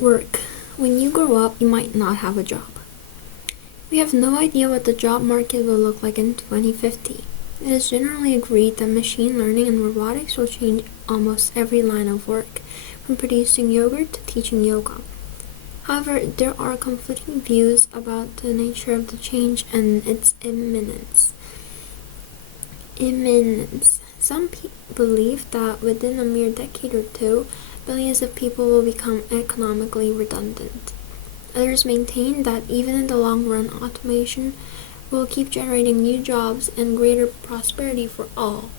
Work. When you grow up, you might not have a job. We have no idea what the job market will look like in 2050. It is generally agreed that machine learning and robotics will change almost every line of work, from producing yogurt to teaching yoga. However, there are conflicting views about the nature of the change and its imminence. Some believe that within a mere decade or two, billions of people will become economically redundant. Others maintain that even in the long run, automation will keep generating new jobs and greater prosperity for all.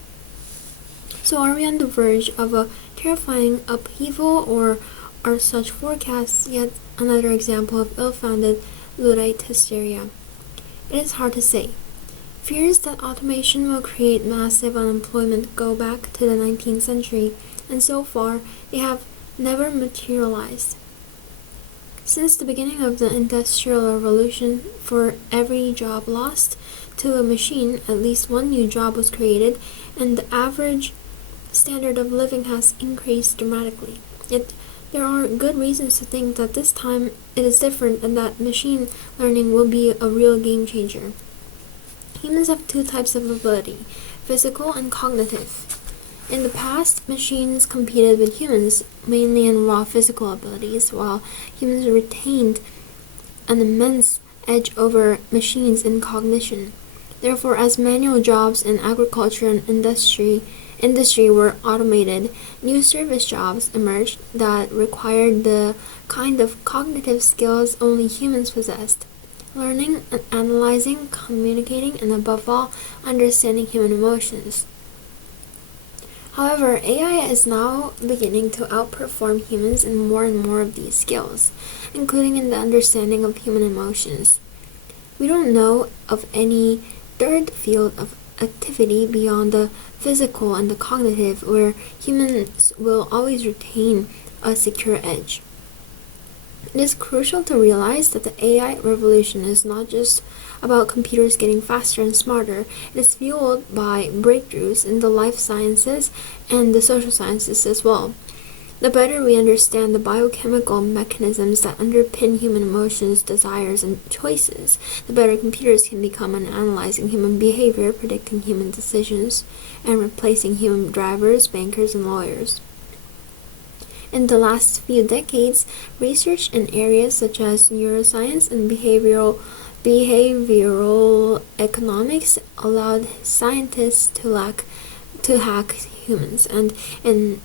So are we on the verge of a terrifying upheaval, or are such forecasts yet another example of ill-founded Luddite hysteria? It is hard to say. Fears that automation will create massive unemployment go back to the 19th century, and so far they have never materialized. Since the beginning of the Industrial Revolution, for every job lost to a machine, at least one new job was created, and the average standard of living has increased dramatically. Yet, there are good reasons to think that this time it is different and that machine learning will be a real game changer. Humans have two types of ability, physical and cognitive. In the past, machines competed with humans mainly in raw physical abilities, while humans retained an immense edge over machines in cognition. Therefore, as manual jobs in agriculture and industry were automated, new service jobs emerged that required the kind of cognitive skills only humans possessed: learning and analyzing, communicating, and above all, understanding human emotions. However, AI is now beginning to outperform humans in more and more of these skills, including in the understanding of human emotions. We don't know of any third field of activity beyond the physical and the cognitive where humans will always retain a secure edge. It is crucial to realize that the AI revolution is not just about computers getting faster and smarter. It is fueled by breakthroughs in the life sciences and the social sciences as well. The better we understand the biochemical mechanisms that underpin human emotions, desires, and choices, the better computers can become in analyzing human behavior, predicting human decisions, and replacing human drivers, bankers, and lawyers. In the last few decades, research in areas such as neuroscience and behavioral economics allowed scientists to hack humans, and in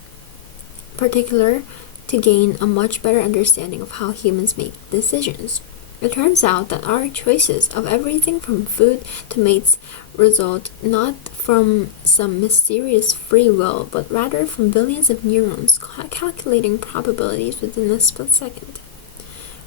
particular to gain a much better understanding of how humans make decisions. It turns out that our choices of everything from food to mates result not from some mysterious free will, but rather from billions of neurons calculating probabilities within a split second.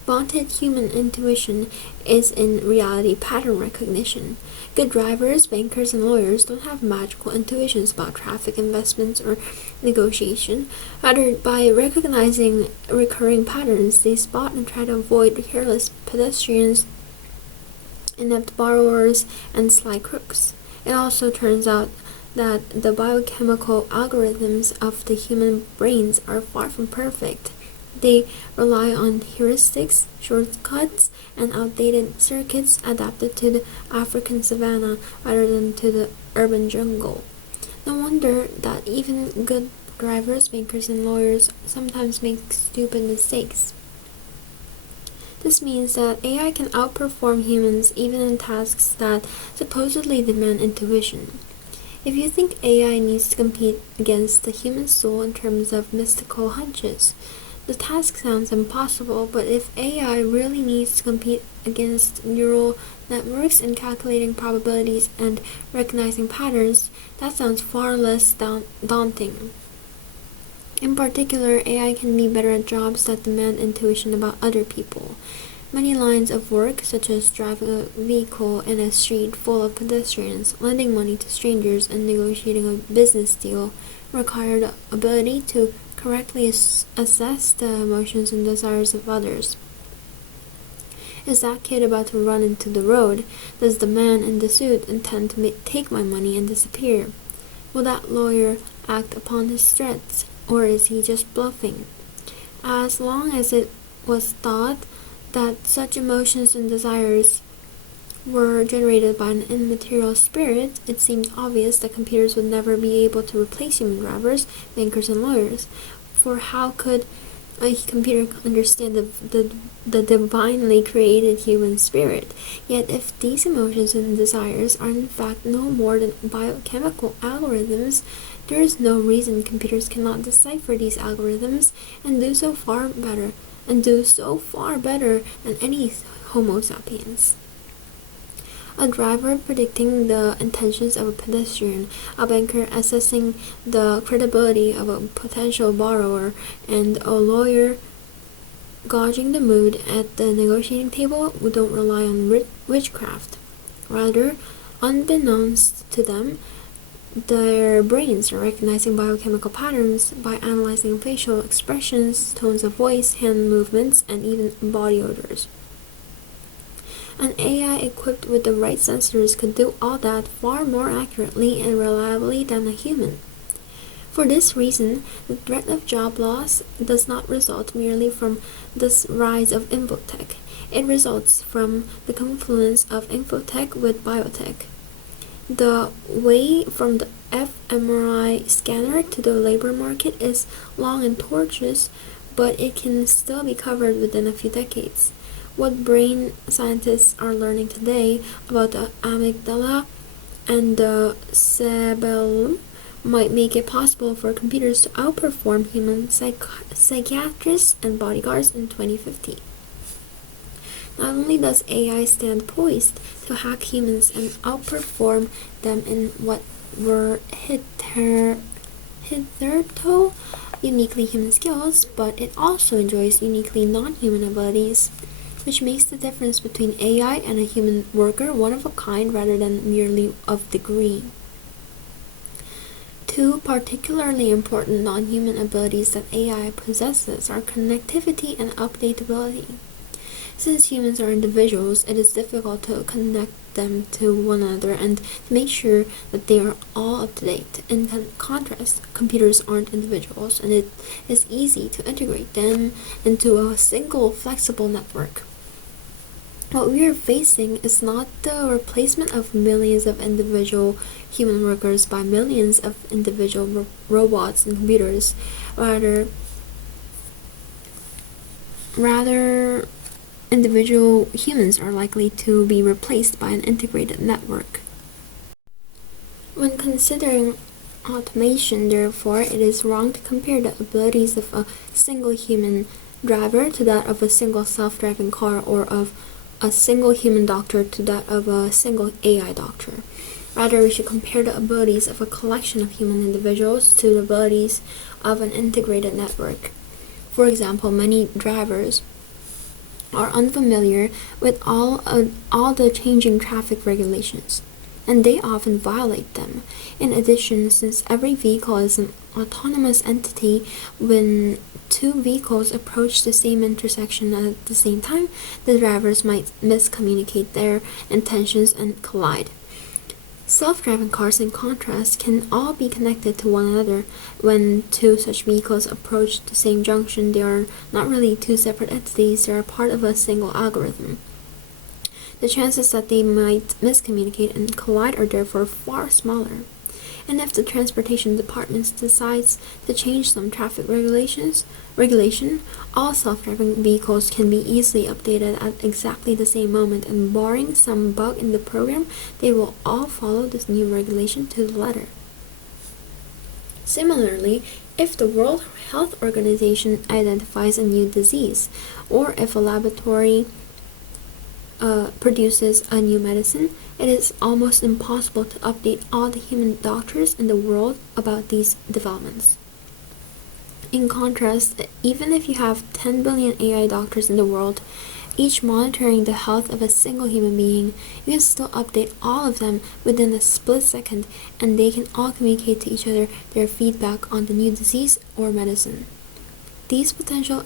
Vaunted human intuition is in reality pattern recognition. Good drivers, bankers, and lawyers don't have magical intuitions about traffic, investments, or negotiation. Rather, by recognizing recurring patterns, they spot and try to avoid careless pedestrians, inept borrowers, and sly crooks. It also turns out that the biochemical algorithms of the human brains are far from perfect. They rely on heuristics, shortcuts, and outdated circuits adapted to the African savanna rather than to the urban jungle. No wonder that even good drivers, bankers, and lawyers sometimes make stupid mistakes. This means that AI can outperform humans even in tasks that supposedly demand intuition. If you think AI needs to compete against the human soul in terms of mystical hunches, the task sounds impossible, but if AI really needs to compete against neural networks in calculating probabilities and recognizing patterns, that sounds far less daunting. In particular, AI can be better at jobs that demand intuition about other people. Many lines of work, such as driving a vehicle in a street full of pedestrians, lending money to strangers, and negotiating a business deal, require the ability to correctly assess the emotions and desires of others. Is that kid about to run into the road? Does the man in the suit intend to take my money and disappear? Will that lawyer act upon his threats, or is he just bluffing? As long as it was thought that such emotions and desires were generated by an immaterial spirit, it seemed obvious that computers would never be able to replace human drivers, bankers, and lawyers. For how could a computer understand the divinely created human spirit? Yet if these emotions and desires are in fact no more than biochemical algorithms, there is no reason computers cannot decipher these algorithms and do so far better than any Homo sapiens. A driver predicting the intentions of a pedestrian, a banker assessing the credibility of a potential borrower, and a lawyer gauging the mood at the negotiating table don't rely on witchcraft. Rather, unbeknownst to them, their brains are recognizing biochemical patterns by analyzing facial expressions, tones of voice, hand movements, and even body odors. An AI equipped with the right sensors could do all that far more accurately and reliably than a human. For this reason, the threat of job loss does not result merely from the rise of infotech. It results from the confluence of infotech with biotech. The way from the fMRI scanner to the labor market is long and tortuous, but it can still be covered within a few decades. What brain scientists are learning today about the amygdala and the cerebellum might make it possible for computers to outperform human psychiatrists and bodyguards in 2050. Not only does AI stand poised to hack humans and outperform them in what were hitherto uniquely human skills, but it also enjoys uniquely non-human abilities, which makes the difference between AI and a human worker one of a kind rather than merely of degree. Two particularly important non-human abilities that AI possesses are connectivity and updatability. Since humans are individuals, it is difficult to connect them to one another and to make sure that they are all up to date. In contrast, computers aren't individuals, and it is easy to integrate them into a single flexible network. What we are facing is not the replacement of millions of individual human workers by millions of individual robots and computers. Rather, individual humans are likely to be replaced by an integrated network. When considering automation, therefore, it is wrong to compare the abilities of a single human driver to that of a single self-driving car, or of a single human doctor to that of a single AI doctor. Rather, we should compare the abilities of a collection of human individuals to the abilities of an integrated network. For example, many drivers are unfamiliar with all the changing traffic regulations, and they often violate them. In addition, since every vehicle is an autonomous entity, when two vehicles approach the same intersection at the same time, the drivers might miscommunicate their intentions and collide. Self-driving cars, in contrast, can all be connected to one another. When two such vehicles approach the same junction, they are not really two separate entities, they are part of a single algorithm. The chances that they might miscommunicate and collide are therefore far smaller. And if the transportation department decides to change some traffic regulation, all self-driving vehicles can be easily updated at exactly the same moment, and barring some bug in the program, they will all follow this new regulation to the letter. Similarly, if the World Health Organization identifies a new disease, or if a laboratory produces a new medicine, it is almost impossible to update all the human doctors in the world about these developments. In contrast, even if you have 10 billion AI doctors in the world, each monitoring the health of a single human being, you can still update all of them within a split second, and they can all communicate to each other their feedback on the new disease or medicine. These potential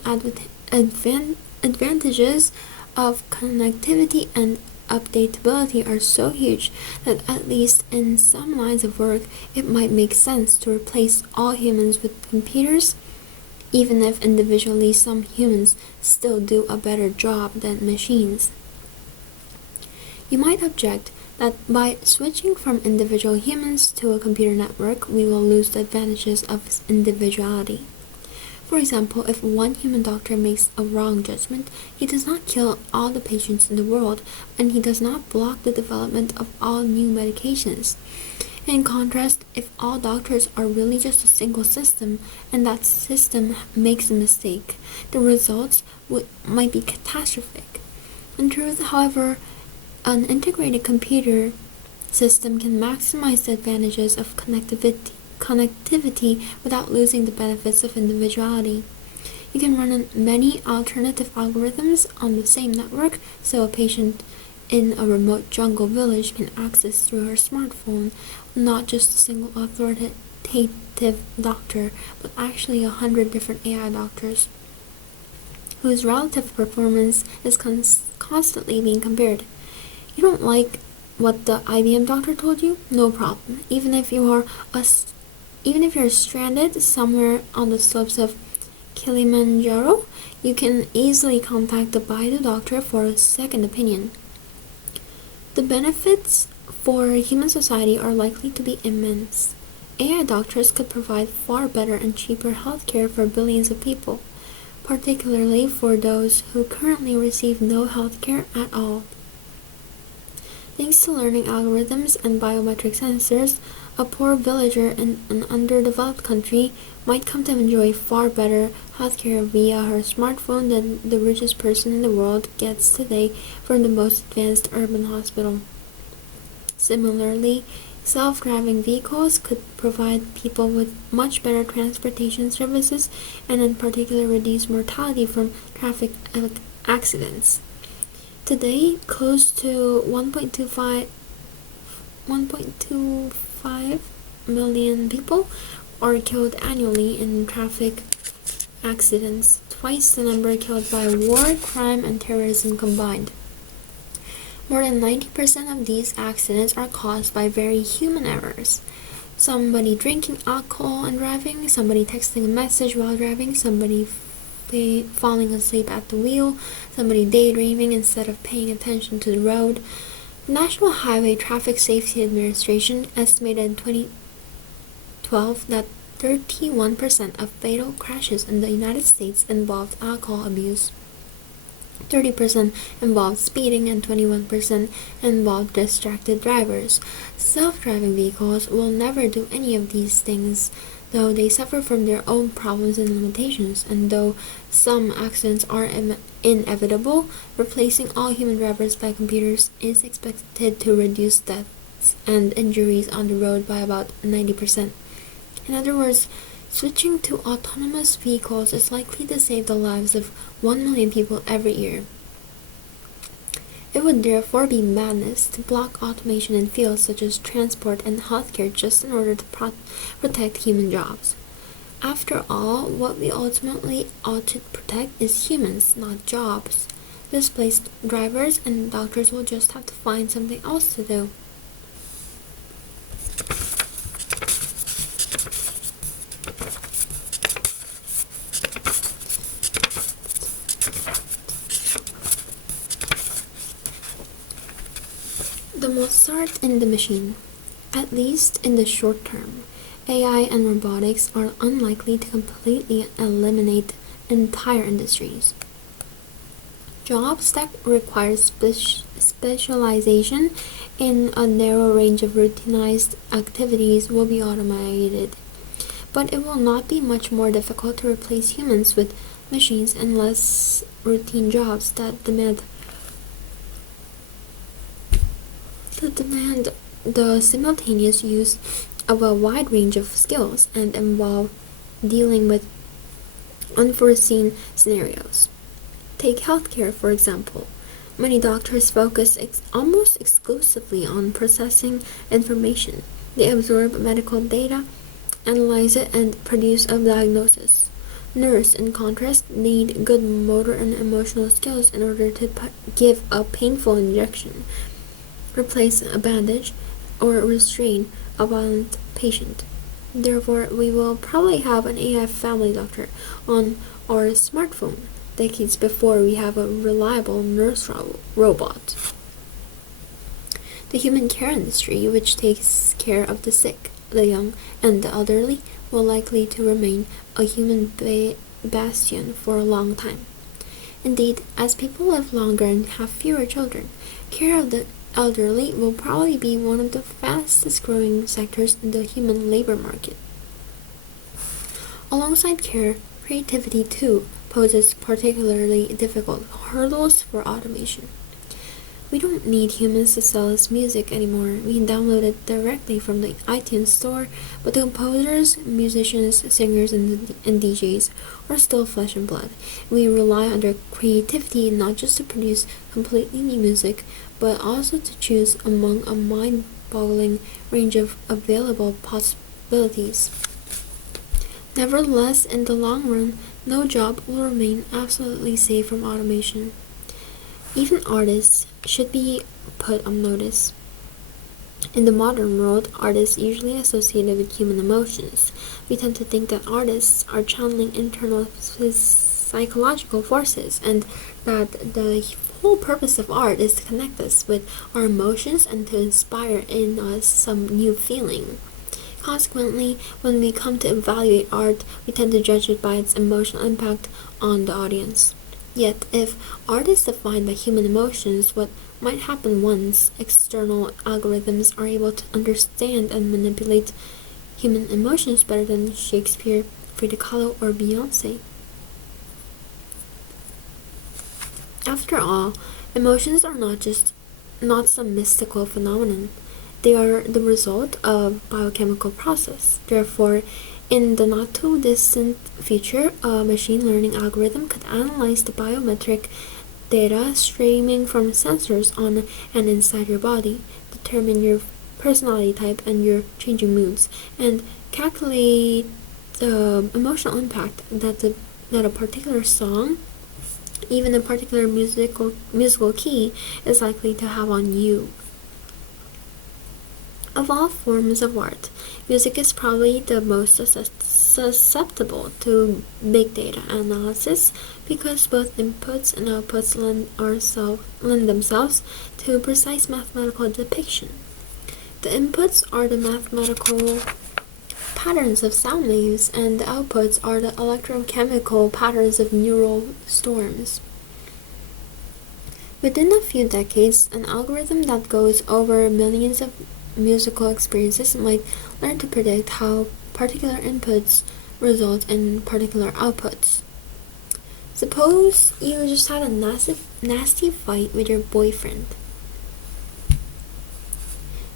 advantages of connectivity and updatability are so huge that, at least in some lines of work, it might make sense to replace all humans with computers even if individually some humans still do a better job than machines. You might object that by switching from individual humans to a computer network, we will lose the advantages of individuality. For example, if one human doctor makes a wrong judgment, he does not kill all the patients in the world, and he does not block the development of all new medications. In contrast, if all doctors are really just a single system, and that system makes a mistake, the results might be catastrophic. In truth, however, an integrated computer system can maximize the advantages of connectivity without losing the benefits of individuality. You can run many alternative algorithms on the same network, so a patient in a remote jungle village can access through her smartphone not just a single authoritative doctor, but actually 100 different AI doctors whose relative performance is constantly being compared. You don't like what the IBM doctor told you? No problem. Even if you're stranded somewhere on the slopes of Kilimanjaro, you can easily contact the Baidu doctor for a second opinion. The benefits for human society are likely to be immense. AI doctors could provide far better and cheaper healthcare for billions of people, particularly for those who currently receive no healthcare at all. Thanks to learning algorithms and biometric sensors, a poor villager in an underdeveloped country might come to enjoy far better healthcare via her smartphone than the richest person in the world gets today from the most advanced urban hospital. Similarly, self-driving vehicles could provide people with much better transportation services and in particular reduce mortality from traffic accidents. Today, close to 1.25 million people are killed annually in traffic accidents, twice the number killed by war, crime, and terrorism combined. More than 90% of these accidents are caused by very human errors. Somebody drinking alcohol and driving, somebody texting a message while driving, somebody falling asleep at the wheel, somebody daydreaming instead of paying attention to the road. The National Highway Traffic Safety Administration estimated in 2012 that 31% of fatal crashes in the United States involved alcohol abuse. 30% involved speeding and 21% involved distracted drivers. Self-driving vehicles will never do any of these things, though they suffer from their own problems and limitations, and though some accidents are inevitable, replacing all human drivers by computers is expected to reduce deaths and injuries on the road by about 90%. In other words, switching to autonomous vehicles is likely to save the lives of 1 million people every year. It would therefore be madness to block automation in fields such as transport and healthcare just in order to protect human jobs. After all, what we ultimately ought to protect is humans, not jobs. Displaced drivers and doctors will just have to find something else to do. The Mozart in the machine. At least in the short term, AI and robotics are unlikely to completely eliminate entire industries. Jobs that require specialization in a narrow range of routinized activities will be automated, but it will not be much more difficult to replace humans with machines in less routine jobs that demand the simultaneous use of a wide range of skills and involve dealing with unforeseen scenarios. Take healthcare, for example. Many doctors focus almost exclusively on processing information. They absorb medical data, analyze it, and produce a diagnosis. Nurses, in contrast, need good motor and emotional skills in order to give a painful injection, replace a bandage, or restrain a violent patient. Therefore, we will probably have an AI family doctor on our smartphone decades before we have a reliable nurse robot. The human care industry, which takes care of the sick, the young, and the elderly, will likely to remain a human bastion for a long time. Indeed, as people live longer and have fewer children, care of the elderly will probably be one of the fastest growing sectors in the human labor market. Alongside care, creativity too poses particularly difficult hurdles for automation. We don't need humans to sell us music anymore. We can download it directly from the iTunes store, but the composers, musicians, singers, and DJs are still flesh and blood. We rely on their creativity not just to produce completely new music, but also to choose among a mind-boggling range of available possibilities. Nevertheless, in the long run, no job will remain absolutely safe from automation. Even artists should be put on notice. In the modern world, art is usually associated with human emotions. We tend to think that artists are channeling internal psychological forces, and that the whole purpose of art is to connect us with our emotions and to inspire in us some new feeling. Consequently, when we come to evaluate art, we tend to judge it by its emotional impact on the audience. Yet, if art is defined by human emotions, what might happen once external algorithms are able to understand and manipulate human emotions better than Shakespeare, Frida Kahlo, or Beyonce? After all, emotions are not some mystical phenomenon. They are the result of biochemical process. Therefore, in the not too distant future, a machine learning algorithm could analyze the biometric data streaming from sensors on and inside your body, determine your personality type and your changing moods, and calculate the emotional impact that a particular song, even a particular musical key, is likely to have on you. Of all forms of art, music is probably the most susceptible to big data analysis because both inputs and outputs lend themselves to precise mathematical depiction. The inputs are the mathematical patterns of sound waves, and the outputs are the electrochemical patterns of neural storms. Within a few decades, an algorithm that goes over millions of musical experiences might learn to predict how particular inputs result in particular outputs. Suppose you just had a nasty fight with your boyfriend.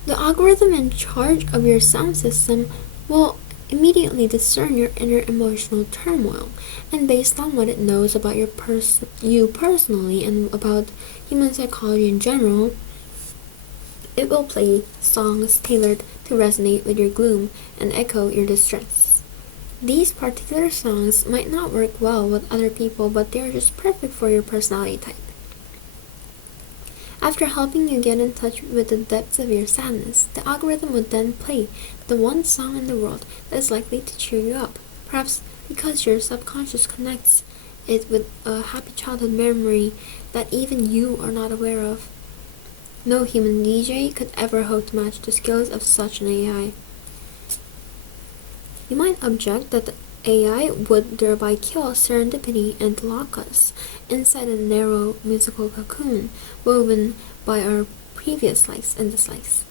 The algorithm in charge of your sound system will immediately discern your inner emotional turmoil, and based on what it knows about you personally and about human psychology in general, it will play songs tailored to resonate with your gloom and echo your distress. These particular songs might not work well with other people, but they are just perfect for your personality type. After helping you get in touch with the depths of your sadness, the algorithm would then play the one song in the world that is likely to cheer you up, perhaps because your subconscious connects it with a happy childhood memory that even you are not aware of. No human DJ could ever hope to match the skills of such an AI. You might object that the AI would thereby kill serendipity and lock us inside a narrow musical cocoon woven by our previous likes and dislikes.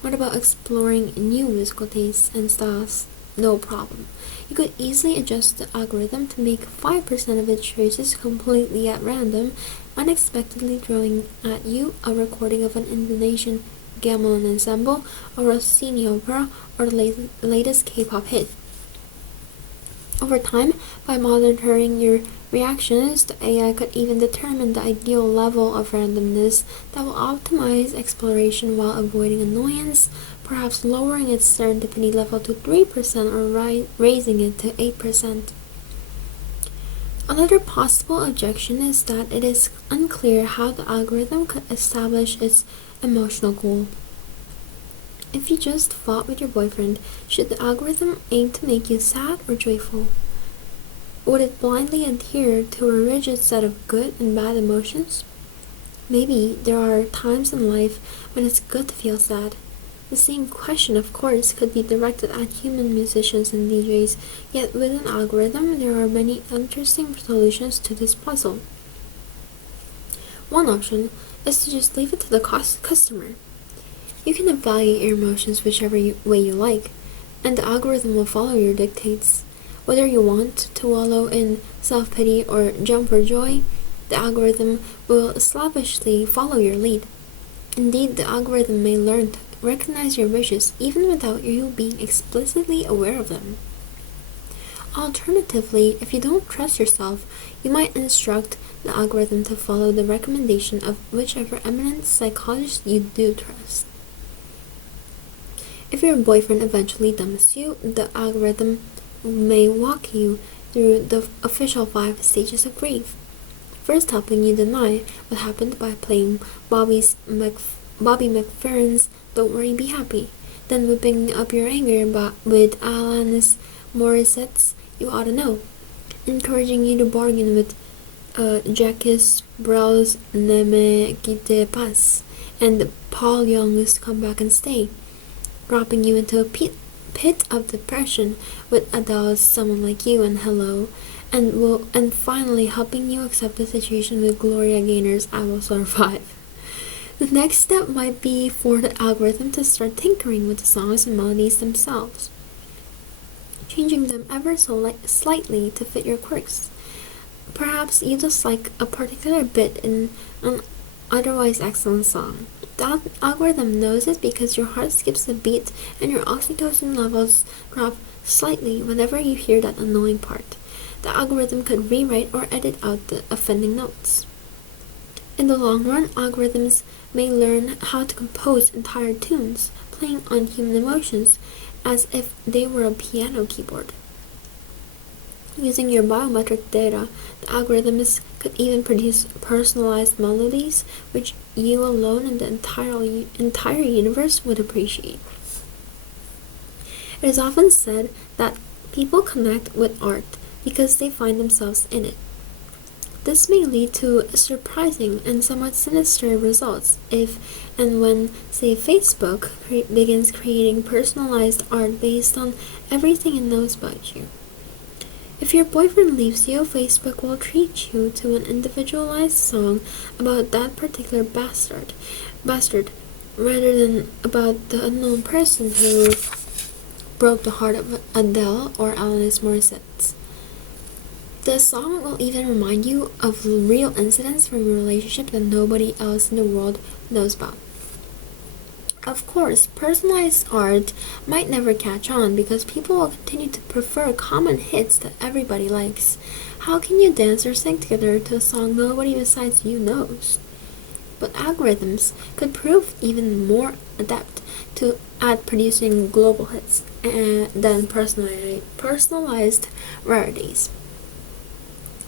What about exploring new musical tastes and styles? No problem. You could easily adjust the algorithm to make 5% of its choices completely at random, unexpectedly throwing at you a recording of an Indonesian gamelan ensemble, a Rossini opera, or the latest K-pop hit. Over time, by monitoring your reactions, the AI could even determine the ideal level of randomness that will optimize exploration while avoiding annoyance, perhaps lowering its serendipity level to 3% or raising it to 8%. Another possible objection is that it is unclear how the algorithm could establish its emotional goal. If you just fought with your boyfriend, should the algorithm aim to make you sad or joyful? Would it blindly adhere to a rigid set of good and bad emotions? Maybe there are times in life when it's good to feel sad. The same question, of course, could be directed at human musicians and DJs, yet with an algorithm, there are many interesting solutions to this puzzle. One option is to just leave it to the customer. You can evaluate your emotions whichever way you like, and the algorithm will follow your dictates. Whether you want to wallow in self-pity or jump for joy, the algorithm will slavishly follow your lead. Indeed, the algorithm may learn to recognize your wishes even without you being explicitly aware of them. Alternatively, if you don't trust yourself, you might instruct the algorithm to follow the recommendation of whichever eminent psychologist you do trust. If your boyfriend eventually dumps you, the algorithm may walk you through the official 5 stages of grief. First, helping you deny what happened by playing Bobby McFerrin's Don't Worry, Be Happy. Then whipping up your anger with Alanis Morissette's You Oughta Know. Encouraging you to bargain with Jacques Brel's Ne Me Quitte Pas and Paul Young's Come Back and Stay. Dropping you into a pit of depression with Adele's Someone Like You and Hello. And finally helping you accept the situation with Gloria Gaynor's I Will Survive. The next step might be for the algorithm to start tinkering with the songs and melodies themselves, changing them ever so slightly to fit your quirks. Perhaps you dislike a particular bit in an otherwise excellent song. The algorithm knows it because your heart skips a beat and your oxytocin levels drop slightly whenever you hear that annoying part. The algorithm could rewrite or edit out the offending notes. In the long run, algorithms may learn how to compose entire tunes, playing on human emotions as if they were a piano keyboard. Using your biometric data, the algorithms could even produce personalized melodies which you alone and the entire universe would appreciate. It is often said that people connect with art because they find themselves in it. This may lead to surprising and somewhat sinister results if and when, say, Facebook begins creating personalized art based on everything it knows about you. If your boyfriend leaves you, Facebook will treat you to an individualized song about that particular bastard, rather than about the unknown person who broke the heart of Adele or Alanis Morissette. The song will even remind you of real incidents from your relationship that nobody else in the world knows about. Of course, personalized art might never catch on because people will continue to prefer common hits that everybody likes. How can you dance or sing together to a song nobody besides you knows? But algorithms could prove even more adept at producing global hits than personalized rarities.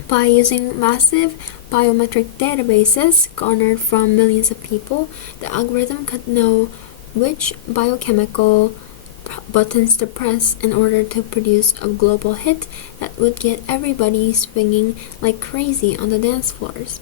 By using massive biometric databases garnered from millions of people, the algorithm could know which biochemical buttons to press in order to produce a global hit that would get everybody swinging like crazy on the dance floors.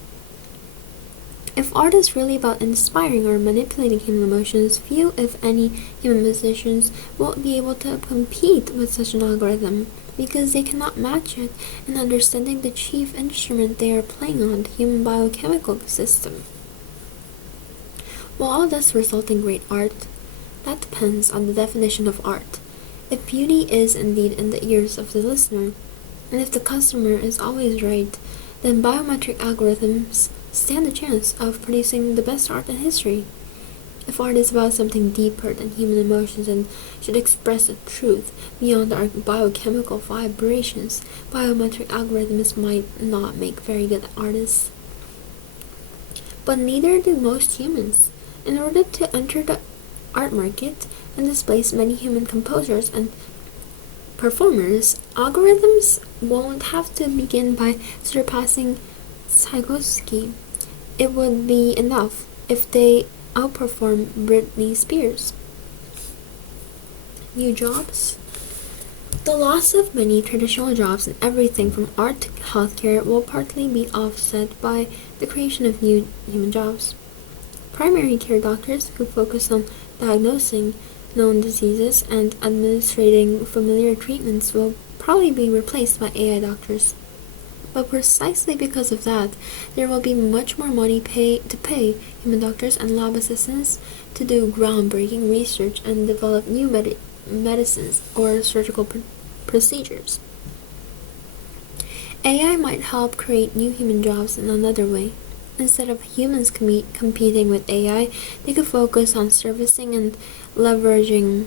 If art is really about inspiring or manipulating human emotions, few, if any, human musicians will be able to compete with such an algorithm because they cannot match it in understanding the chief instrument they are playing on, the human biochemical system. Will all this result in great art? That depends on the definition of art. If beauty is indeed in the ears of the listener, and if the customer is always right, then biometric algorithms stand a chance of producing the best art in history. If art is about something deeper than human emotions and should express a truth beyond our biochemical vibrations, biometric algorithms might not make very good artists. But neither do most humans. In order to enter the art market and displace many human composers and performers, algorithms won't have to begin by surpassing Tchaikovsky. It would be enough if they outperform Britney Spears. new jobs? The loss of many traditional jobs in everything from art to healthcare will partly be offset by the creation of new human jobs. Primary care doctors who focus on diagnosing known diseases and administering familiar treatments will probably be replaced by AI doctors. But precisely because of that, there will be much more money to pay human doctors and lab assistants to do groundbreaking research and develop new medicines or surgical procedures. AI might help create new human jobs in another way. Instead of humans competing with AI, they could focus on servicing and leveraging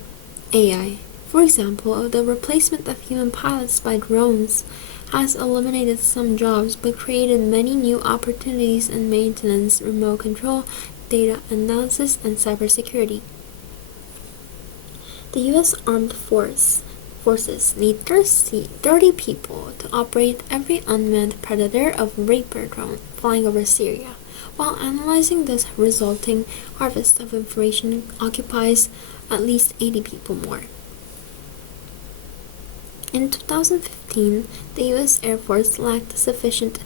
AI. For example, the replacement of human pilots by drones has eliminated some jobs but created many new opportunities in maintenance, remote control, data analysis, and cybersecurity. The U.S. Armed Forces need 30 people to operate every unmanned Predator of Reaper drone flying over Syria, while analyzing the resulting harvest of information occupies at least 80 people more. In 2015, the U.S. Air Force lacked sufficient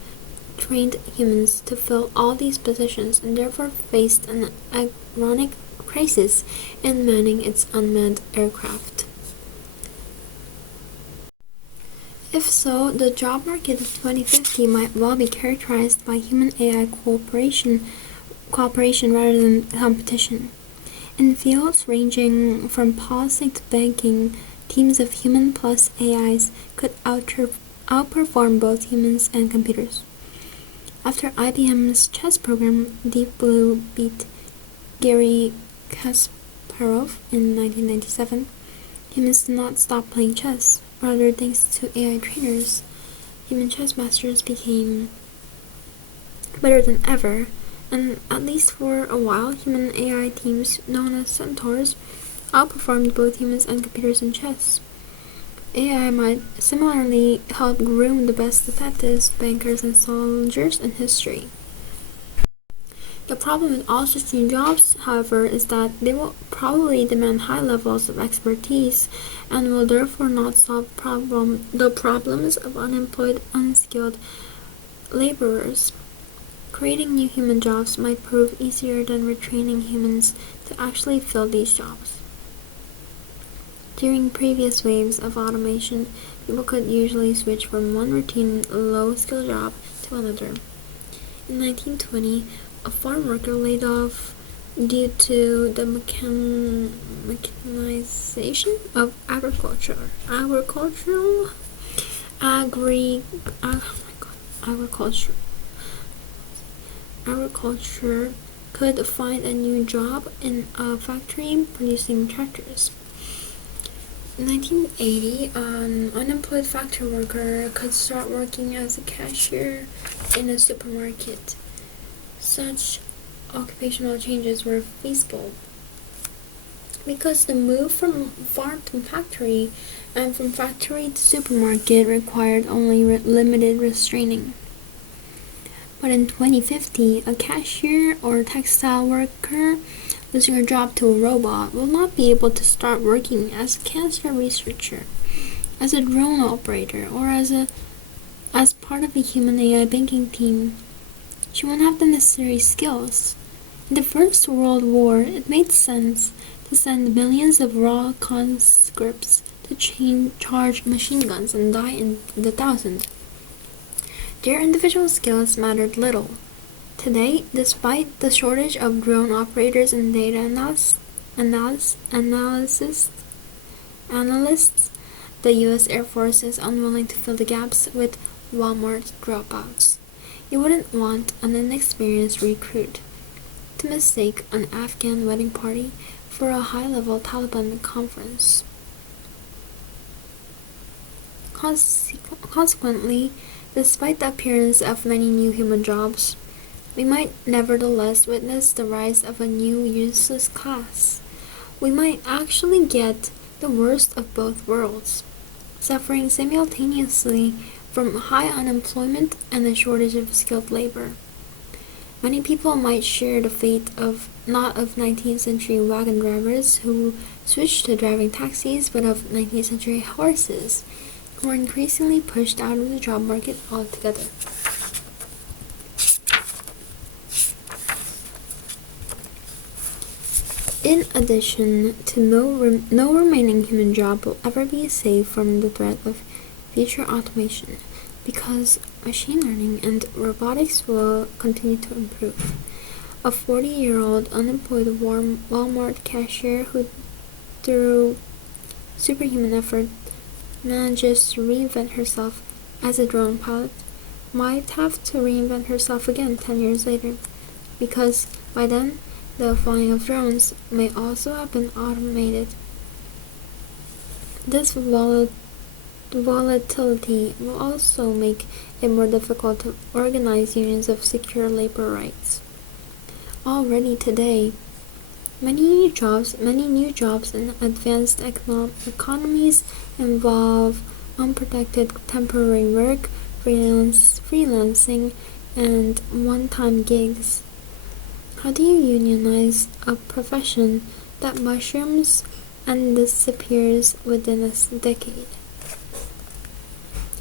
trained humans to fill all these positions and therefore faced an ironic crisis in manning its unmanned aircraft. If so, the job market of 2050 might well be characterized by human-AI cooperation rather than competition. In fields ranging from policy to banking, teams of human plus AIs could outperform both humans and computers. After IBM's chess program Deep Blue beat Garry Kasparov in 1997, humans did not stop playing chess. Rather, thanks to AI trainers, human chess masters became better than ever, and at least for a while, human AI teams known as centaurs outperformed both humans and computers in chess. AI might similarly help groom the best detectives, bankers, and soldiers in history. The problem with all such new jobs, however, is that they will probably demand high levels of expertise and will therefore not solve the problems of unemployed, unskilled laborers. Creating new human jobs might prove easier than retraining humans to actually fill these jobs. During previous waves of automation, people could usually switch from one routine, low-skill job to another. In 1920, a farm worker laid off due to the mechanization of agriculture. Agriculture could find a new job in a factory producing tractors. In 1980, an unemployed factory worker could start working as a cashier in a supermarket. Such occupational changes were feasible because the move from farm to factory and from factory to supermarket required only limited restraining. But in 2050, a cashier or textile worker losing her job to a robot will not be able to start working as a cancer researcher, as a drone operator, or as part of a human AI banking team. She won't have the necessary skills. In the First World War, it made sense to send millions of raw conscripts to charge machine guns and die in the thousands. Their individual skills mattered little. Today, despite the shortage of drone operators and data analysts, the U.S. Air Force is unwilling to fill the gaps with Walmart dropouts. You wouldn't want an inexperienced recruit to mistake an Afghan wedding party for a high-level Taliban conference. Consequently, despite the appearance of many new human jobs, we might nevertheless witness the rise of a new useless class. We might actually get the worst of both worlds, suffering simultaneously from high unemployment and a shortage of skilled labor. Many people might share the fate of not of 19th century wagon drivers who switched to driving taxis, but of 19th century horses who were increasingly pushed out of the job market altogether. In addition to no remaining human job will ever be safe from the threat of future automation, because machine learning and robotics will continue to improve. A 40-year-old unemployed Walmart cashier who, through superhuman effort, manages to reinvent herself as a drone pilot might have to reinvent herself again 10 years later, because by then, the flying of drones may also have been automated. This volatility will also make it more difficult to organize unions of secure labor rights. Already today, many new jobs in advanced economies involve unprotected temporary work, freelancing, and one-time gigs. How do you unionize a profession that mushrooms and disappears within a decade?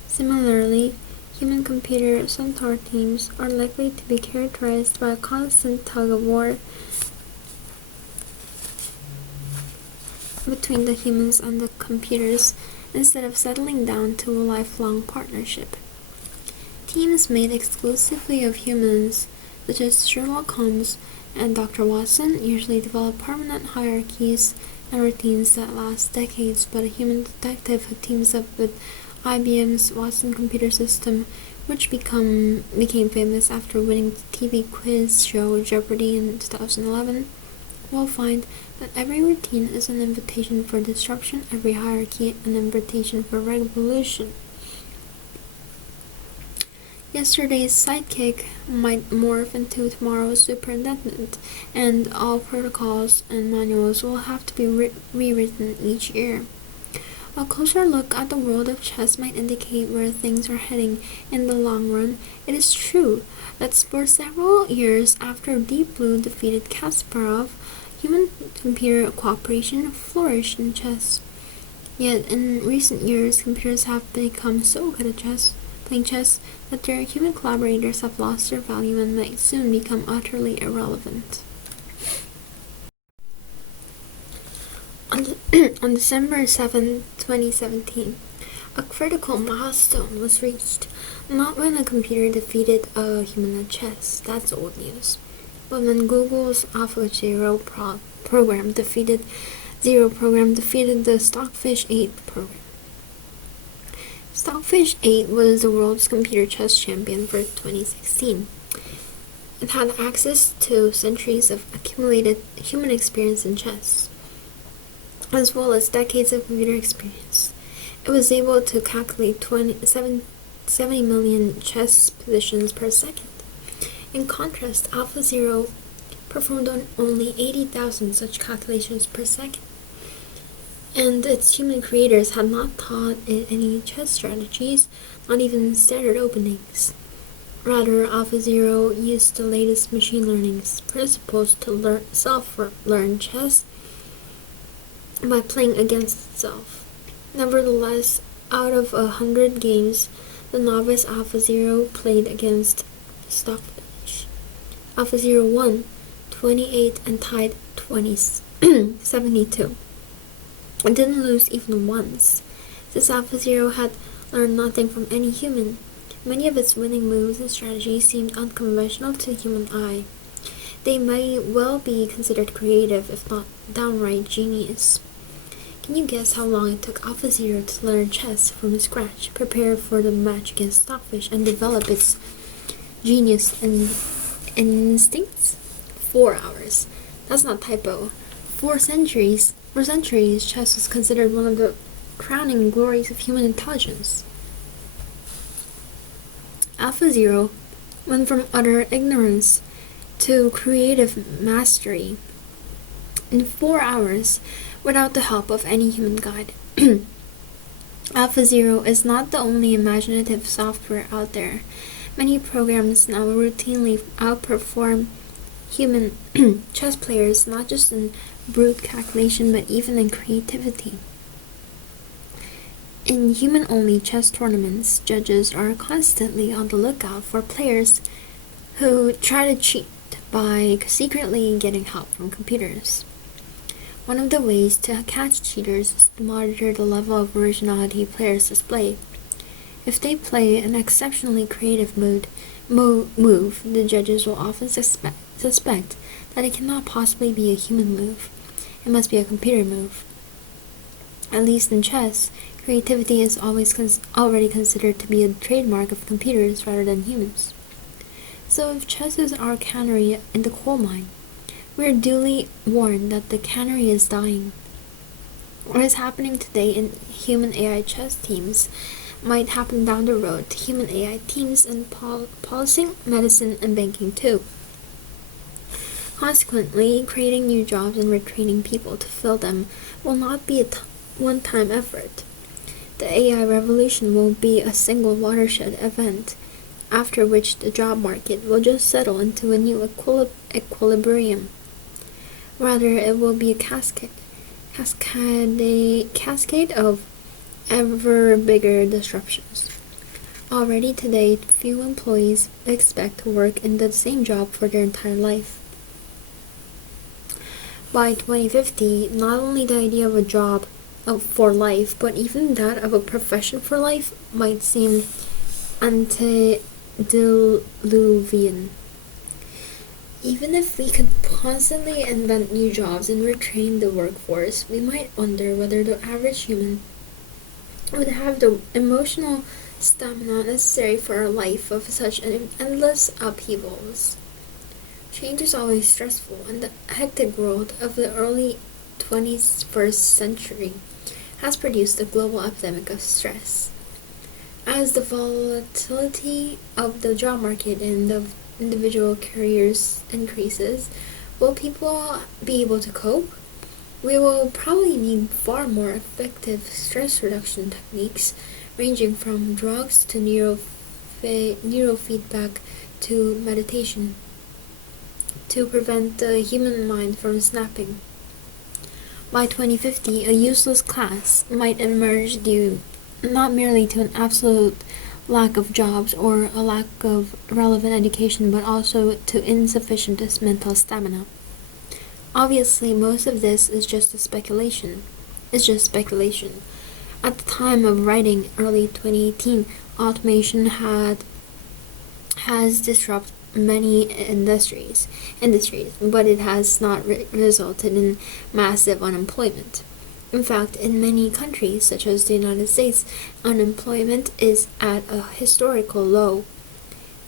Similarly, human-computer centaur teams are likely to be characterized by a constant tug-of-war between the humans and the computers instead of settling down to a lifelong partnership. Teams made exclusively of humans, such as Sherlock Holmes and Dr. Watson, usually develop permanent hierarchies and routines that last decades, but a human detective who teams up with IBM's Watson computer system, which became famous after winning the TV quiz show Jeopardy in 2011, will find that every routine is an invitation for disruption, every hierarchy an invitation for revolution. Yesterday's sidekick might morph into tomorrow's superintendent, and all protocols and manuals will have to be rewritten each year. A closer look at the world of chess might indicate where things are heading in the long run. It is true that for several years after Deep Blue defeated Kasparov, human-computer cooperation flourished in chess. Yet in recent years, computers have become so good at playing chess that their human collaborators have lost their value and might soon become utterly irrelevant. On December 7, 2017, a critical milestone was reached, not when a computer defeated a human at chess, that's old news, but when Google's AlphaZero program defeated the Stockfish 8 program. Stockfish 8 was the world's computer chess champion for 2016. It had access to centuries of accumulated human experience in chess, as well as decades of computer experience. It was able to calculate 70 million chess positions per second. In contrast, AlphaZero performed on only 80,000 such calculations per second, and its human creators had not taught it any chess strategies, not even standard openings. Rather, AlphaZero used the latest machine learning principles to self-learn chess by playing against itself. Nevertheless, out of 100 games, the novice AlphaZero played against Stockfish. AlphaZero won 28 and tied 72. It didn't lose even once. Since AlphaZero had learned nothing from any human, many of its winning moves and strategies seemed unconventional to the human eye. They may well be considered creative, if not downright genius. Can you guess how long it took AlphaZero to learn chess from scratch, prepare for the match against Stockfish, and develop its genius and instincts? 4 hours. That's not typo. 4 centuries. For centuries, chess was considered one of the crowning glories of human intelligence. AlphaZero went from utter ignorance to creative mastery in 4 hours without the help of any human guide. AlphaZero is not the only imaginative software out there. Many programs now routinely outperform human chess players, not just in brute calculation but even in creativity. In human-only chess tournaments, judges are constantly on the lookout for players who try to cheat by secretly getting help from computers. One of the ways to catch cheaters is to monitor the level of originality players display. If they play an exceptionally creative move, the judges will often suspect that it cannot possibly be a human move. It must be a computer move. At least in chess, creativity is already considered to be a trademark of computers rather than humans. So if chess is our canary in the coal mine, we are duly warned that the canary is dying. What is happening today in human AI chess teams might happen down the road to human AI teams in policing, medicine, and banking too. Consequently, creating new jobs and retraining people to fill them will not be a one-time effort. The AI revolution won't be a single watershed event, after which the job market will just settle into a new equilibrium. Rather, it will be a cascade of ever bigger disruptions. Already today, few employees expect to work in the same job for their entire life. By 2050, not only the idea of a job for life, but even that of a profession for life might seem antediluvian. Even if we could constantly invent new jobs and retrain the workforce, we might wonder whether the average human would have the emotional stamina necessary for a life of such endless upheavals. Change is always stressful, and the hectic world of the early 21st century has produced a global epidemic of stress. As the volatility of the job market and the individual careers increases, will people be able to cope? We will probably need far more effective stress reduction techniques, ranging from drugs to neurofeedback to meditation, to prevent the human mind from snapping. By 2050, a useless class might emerge due not merely to an absolute lack of jobs or a lack of relevant education, but also to insufficient mental stamina. Obviously, most of this is just speculation. At the time of writing, early 2018, automation has disrupted many industries, but it has not resulted in massive unemployment. In fact, in many countries, such as the United States, unemployment is at a historical low.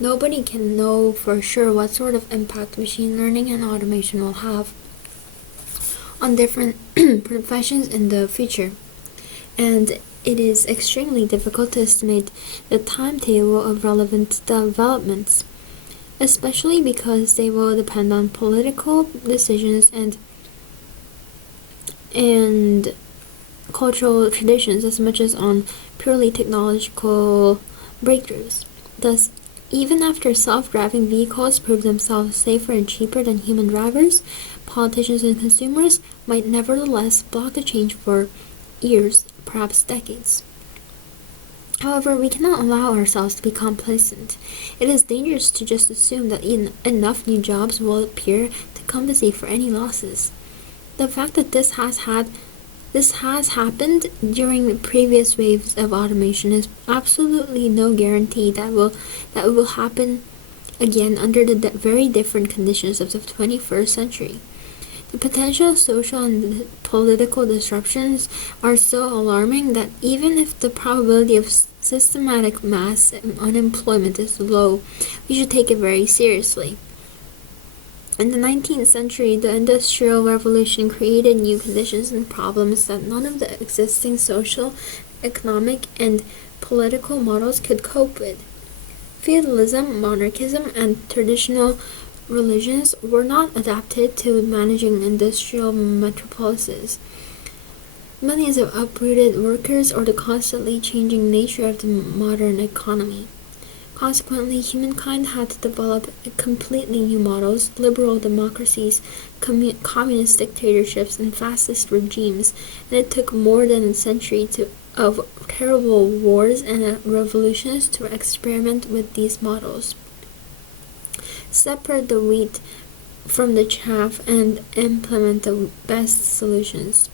Nobody can know for sure what sort of impact machine learning and automation will have on different professions in the future, and it is extremely difficult to estimate the timetable of relevant developments, especially because they will depend on political decisions and cultural traditions as much as on purely technological breakthroughs. Thus, even after self-driving vehicles prove themselves safer and cheaper than human drivers, politicians and consumers might nevertheless block the change for years, perhaps decades. However, we cannot allow ourselves to be complacent. It is dangerous to just assume that enough new jobs will appear to compensate for any losses. The fact that this has happened during the previous waves of automation is absolutely no guarantee that it will happen again under the very different conditions of the 21st century. The potential social and political disruptions are so alarming that even if the probability of systematic mass unemployment is low, we should take it very seriously. In the 19th century, the Industrial Revolution created new conditions and problems that none of the existing social, economic, and political models could cope with. Feudalism, monarchism, and traditional religions were not adapted to managing industrial metropolises. Millions of uprooted workers or the constantly changing nature of the modern economy. Consequently, humankind had to develop completely new models, liberal democracies, communist dictatorships, and fascist regimes, and it took more than a century of terrible wars and revolutions to experiment with these models, separate the wheat from the chaff, and implement the best solutions.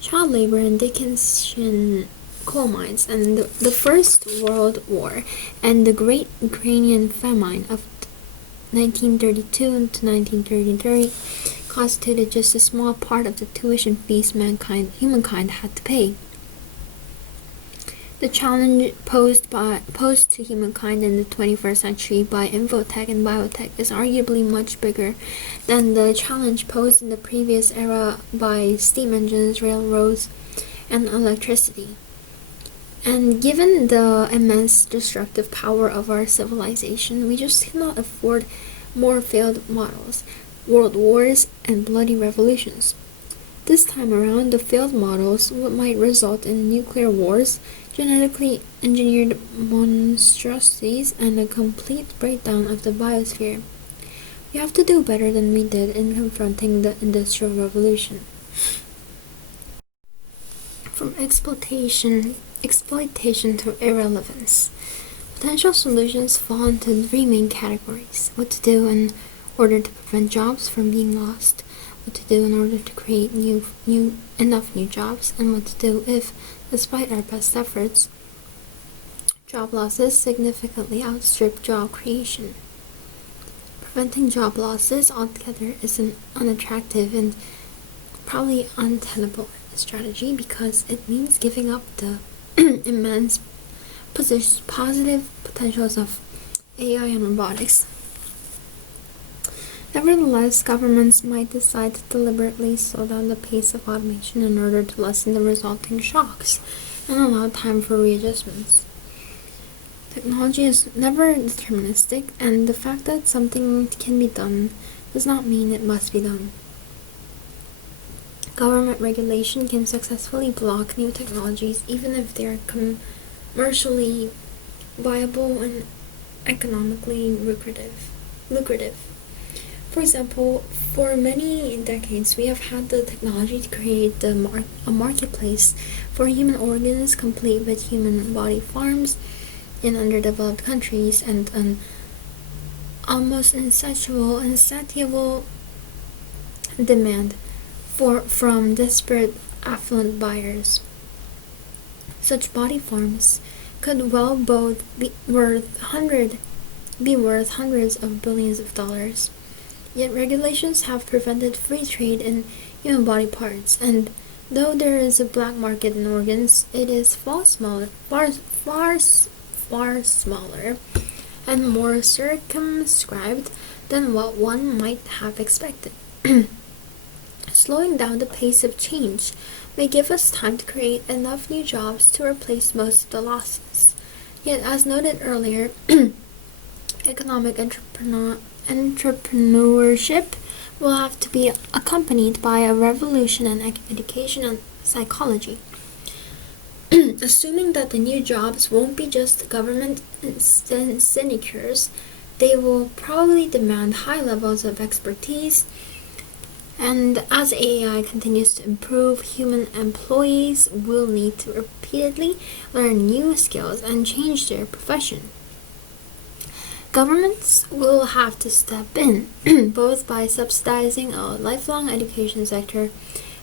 Child labor in Dickensian coal mines and the First World War and the Great Ukrainian Famine of 1932 to 1933 constituted just a small part of the tuition fees humankind had to pay. The challenge posed to humankind in the 21st century by infotech and biotech is arguably much bigger than the challenge posed in the previous era by steam engines, railroads, and electricity. And given the immense destructive power of our civilization, we just cannot afford more failed models, world wars, and bloody revolutions. This time around, the failed models might result in nuclear wars, genetically engineered monstrosities, and a complete breakdown of the biosphere. We have to do better than we did in confronting the Industrial Revolution. From exploitation to irrelevance. Potential solutions fall into three main categories: what to do in order to prevent jobs from being lost, what to do in order to create enough new jobs, and what to do if, despite our best efforts, job losses significantly outstrip job creation. Preventing job losses altogether is an unattractive and probably untenable strategy because it means giving up the immense positive potentials of AI and robotics. Nevertheless, governments might decide to deliberately slow down the pace of automation in order to lessen the resulting shocks and allow time for readjustments. Technology is never deterministic, and the fact that something can be done does not mean it must be done. Government regulation can successfully block new technologies even if they are commercially viable and economically lucrative. For example, for many decades we have had the technology to create a marketplace for human organs complete with human body farms in underdeveloped countries and an almost insatiable demand from desperate affluent buyers. Such body farms could well both be worth hundreds of billions of dollars. Yet regulations have prevented free trade in human body parts, and though there is a black market in organs, it is far smaller and more circumscribed than what one might have expected. Slowing down the pace of change may give us time to create enough new jobs to replace most of the losses. Yet, as noted earlier, economic entrepreneurship will have to be accompanied by a revolution in education and psychology. Assuming that the new jobs won't be just government sinecures, they will probably demand high levels of expertise. And as AI continues to improve, human employees will need to repeatedly learn new skills and change their profession. Governments will have to step in, both by subsidizing a lifelong education sector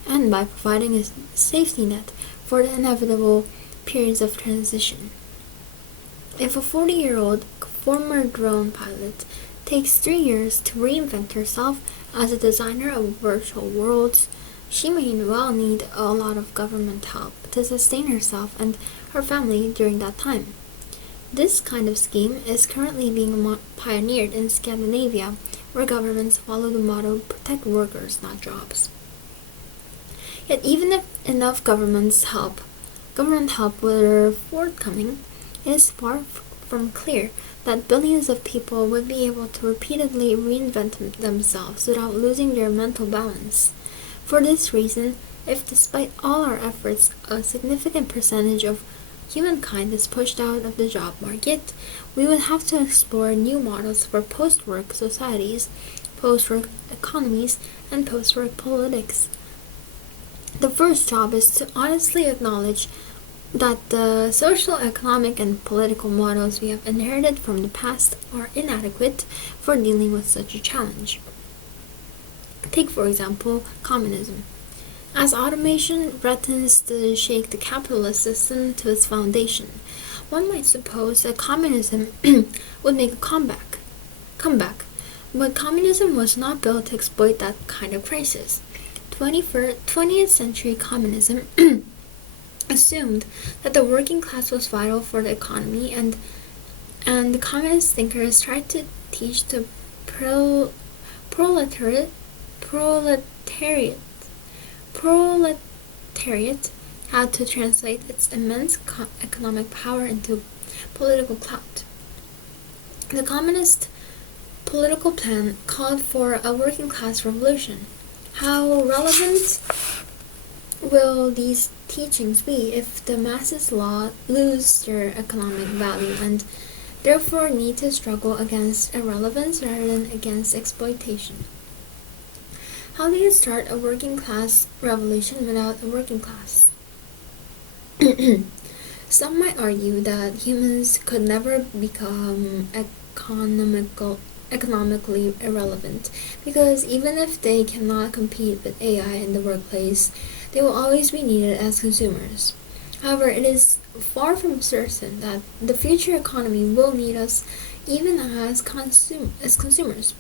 and by providing a safety net for the inevitable periods of transition. If a 40-year-old former drone pilot takes 3 years to reinvent herself as a designer of virtual worlds, she may well need a lot of government help to sustain herself and her family during that time. This kind of scheme is currently being pioneered in Scandinavia, where governments follow the motto "protect workers, not jobs." Yet even if enough government help were forthcoming, it is far from clear that billions of people would be able to repeatedly reinvent themselves without losing their mental balance. For this reason, if despite all our efforts a significant percentage of humankind is pushed out of the job market, we would have to explore new models for post-work societies, post-work economies, and post-work politics. The first job is to honestly acknowledge that the social, economic, and political models we have inherited from the past are inadequate for dealing with such a challenge. Take, for example, communism. As automation threatens to shake the capitalist system to its foundation, one might suppose that communism would make a comeback. But communism was not built to exploit that kind of crisis. 20th century communism assumed that the working class was vital for the economy, and the communist thinkers tried to teach the proletariat how to translate its immense economic power into political clout. The communist political plan called for a working class revolution. How relevant will these teachings be if the masses lose their economic value and therefore need to struggle against irrelevance rather than against exploitation? How do you start a working class revolution without a working class? Some might argue that humans could never become economically irrelevant, because even if they cannot compete with AI in the workplace, they will always be needed as consumers. However, it is far from certain that the future economy will need us even as consumers.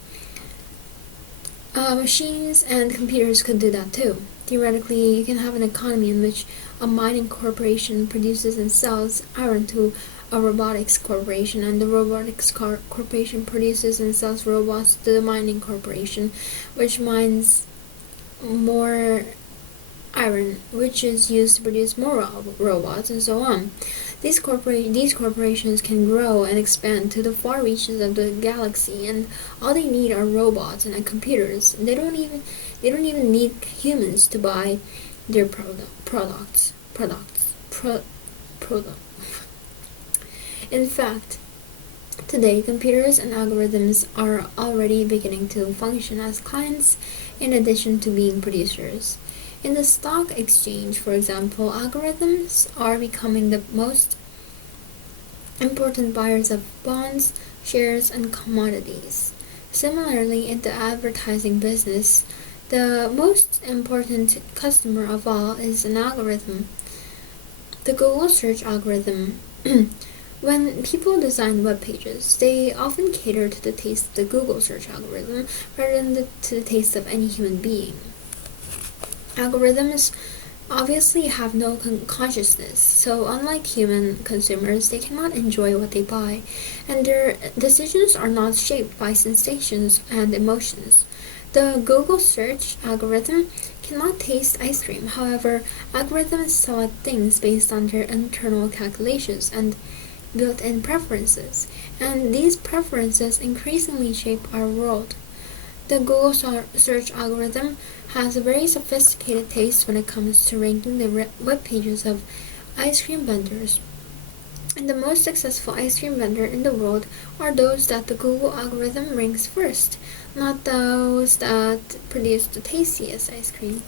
Machines and computers could do that too. Theoretically, you can have an economy in which a mining corporation produces and sells iron to a robotics corporation, and the robotics corporation produces and sells robots to the mining corporation, which mines more iron, which is used to produce more robots, and so on. These corporations can grow and expand to the far reaches of the galaxy, and all they need are robots and computers. They don't even need humans to buy their products. In fact, today computers and algorithms are already beginning to function as clients in addition to being producers. In the stock exchange, for example, algorithms are becoming the most important buyers of bonds, shares, and commodities. Similarly, in the advertising business, the most important customer of all is an algorithm, the Google search algorithm. When people design web pages, they often cater to the taste of the Google search algorithm rather than to the taste of any human being. Algorithms obviously have no consciousness, so unlike human consumers, they cannot enjoy what they buy, and their decisions are not shaped by sensations and emotions. The Google search algorithm cannot taste ice cream. However, algorithms select things based on their internal calculations and built-in preferences, and these preferences increasingly shape our world. The Google search algorithm has a very sophisticated taste when it comes to ranking the web pages of ice cream vendors. And the most successful ice cream vendor in the world are those that the Google algorithm ranks first, not those that produce the tastiest ice cream.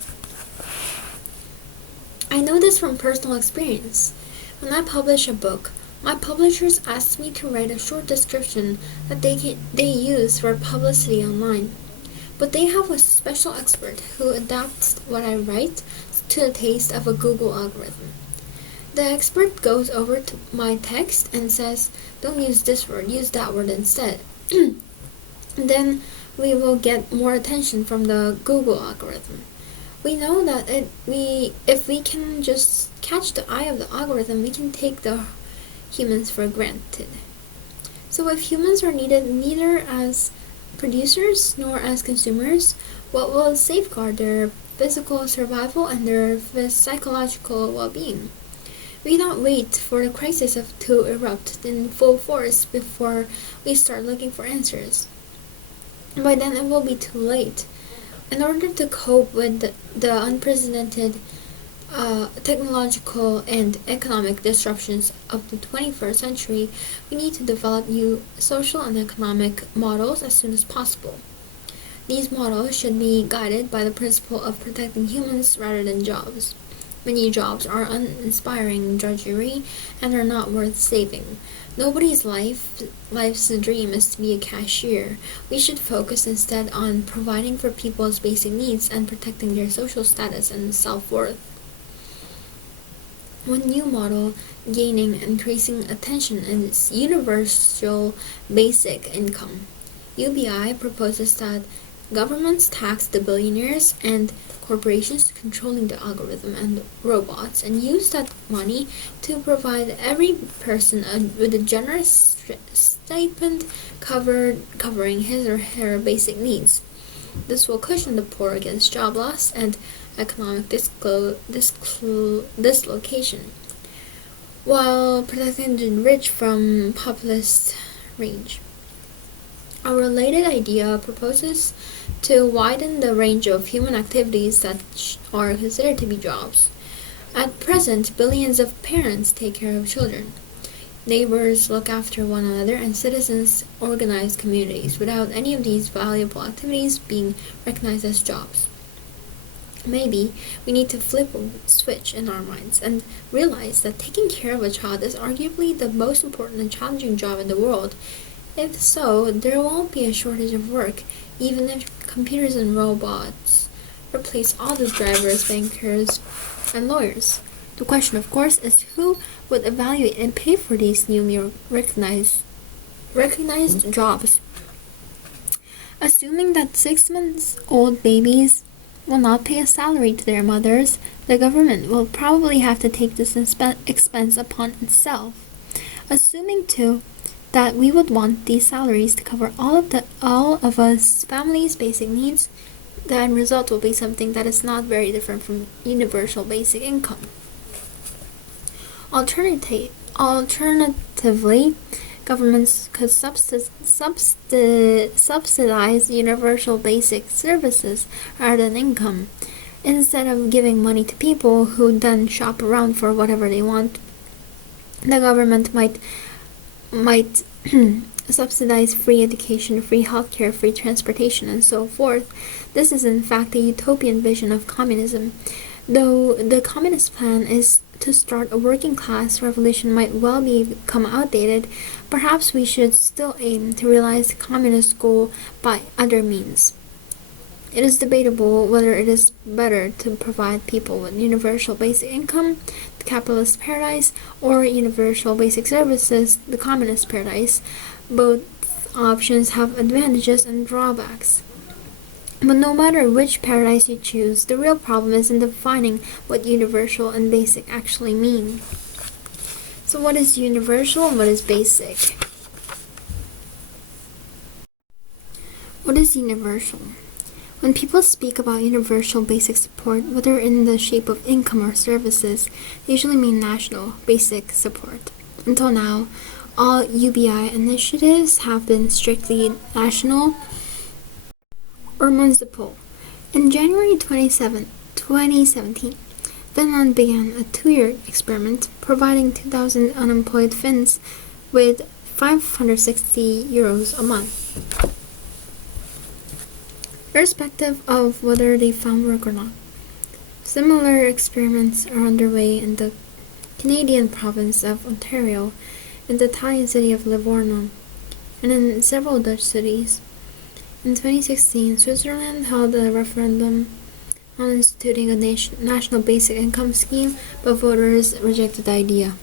I know this from personal experience. When I publish a book, my publishers ask me to write a short description that they use for publicity online. But they have a special expert who adapts what I write to the taste of a Google algorithm. The expert goes over to my text and says, "Don't use this word, use that word instead." Then we will get more attention from the Google algorithm. We know that if we can just catch the eye of the algorithm, we can take the humans for granted. So if humans are needed neither as producers nor as consumers, what will safeguard their physical survival and their psychological well-being? We cannot wait for the crisis to erupt in full force before we start looking for answers. By then it will be too late. In order to cope with the unprecedented technological and economic disruptions of the 21st century, we need to develop new social and economic models as soon as possible. These models should be guided by the principle of protecting humans rather than jobs. Many jobs are uninspiring drudgery and are not worth saving. Nobody's life's dream is to be a cashier. We should focus instead on providing for people's basic needs and protecting their social status and self-worth. One new model gaining increasing attention is universal basic income. UBI proposes that governments tax the billionaires and corporations controlling the algorithm and robots and use that money to provide every person with a generous stipend covering his or her basic needs. This will cushion the poor against job loss and economic dislocation, while protecting the rich from populist rage. A related idea proposes to widen the range of human activities that are considered to be jobs. At present, billions of parents take care of children. Neighbors look after one another, and citizens organize communities without any of these valuable activities being recognized as jobs. Maybe we need to flip a switch in our minds and realize that taking care of a child is arguably the most important and challenging job in the world. If so, there won't be a shortage of work, even if computers and robots replace all the drivers, bankers, and lawyers. The question, of course, is who would evaluate and pay for these newly recognized jobs. Assuming that 6-month-old babies will not pay a salary to their mothers, the government will probably have to take this expense upon itself. Assuming, too, that we would want these salaries to cover all of us families' basic needs, the end result will be something that is not very different from universal basic income. Alternatively, governments could subsidize universal basic services rather than income. Instead of giving money to people who then shop around for whatever they want, the government might subsidize free education, free healthcare, free transportation, and so forth. This is in fact a utopian vision of communism. Though the communist plan is to start a working class revolution might well become outdated, perhaps we should still aim to realize the communist goal by other means. It is debatable whether it is better to provide people with universal basic income, the capitalist paradise, or universal basic services, the communist paradise. Both options have advantages and drawbacks. But no matter which paradise you choose, the real problem is in defining what universal and basic actually mean. So what is universal and what is basic? What is universal? When people speak about universal basic support, whether in the shape of income or services, they usually mean national basic support. Until now, all UBI initiatives have been strictly national or municipal. In January 2017, Finland began a 2-year experiment providing 2,000 unemployed Finns with €560 a month, irrespective of whether they found work or not. Similar experiments are underway in the Canadian province of Ontario, in the Italian city of Livorno, and in several Dutch cities. In 2016, Switzerland held a referendum on instituting a national basic income scheme, but voters rejected the idea.